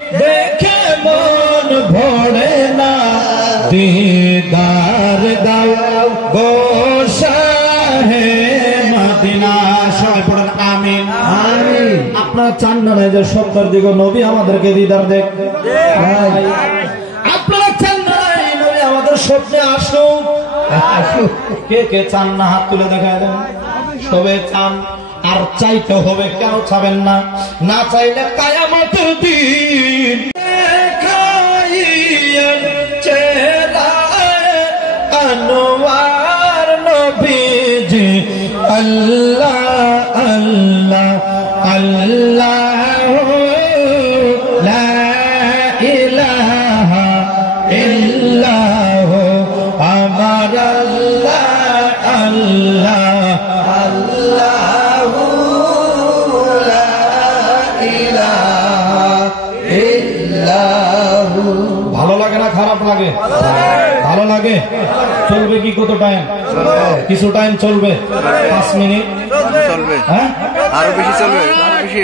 দেখে মন ভরে না, দিদার দাও গো শাহে মদিনা। সবাই পড়েন আমিন আমিন। আপনারা চান না যে সত্তর দিকে নবী আমাদেরকে দিদার দেখ? আপনারা চান না নবী আমাদের স্বপ্নে আসুক? কে কে চান না হাত তুলে দেখা দেন। সবে চান, আর চাইতে হবে। কেন চাবেন না? না চাইলে কিয়ামতের দিন আনোয়ার নবীজি আল্লাহ আল্লাহ আল্লাহ লা ইলাহা ইল্লাহ আমার আল্লাহ আল্লাহ আল্লাহ লা ইলাহা ইল্লাহ। ভালো লাগে না খারাপ লাগে? ভালো লাগে। চলবে কি কত টাইম? কিছু টাইম চলবে, 5 মিনিট চলবে। হ্যাঁ, আরো বেশি চলবে, আরো বেশি।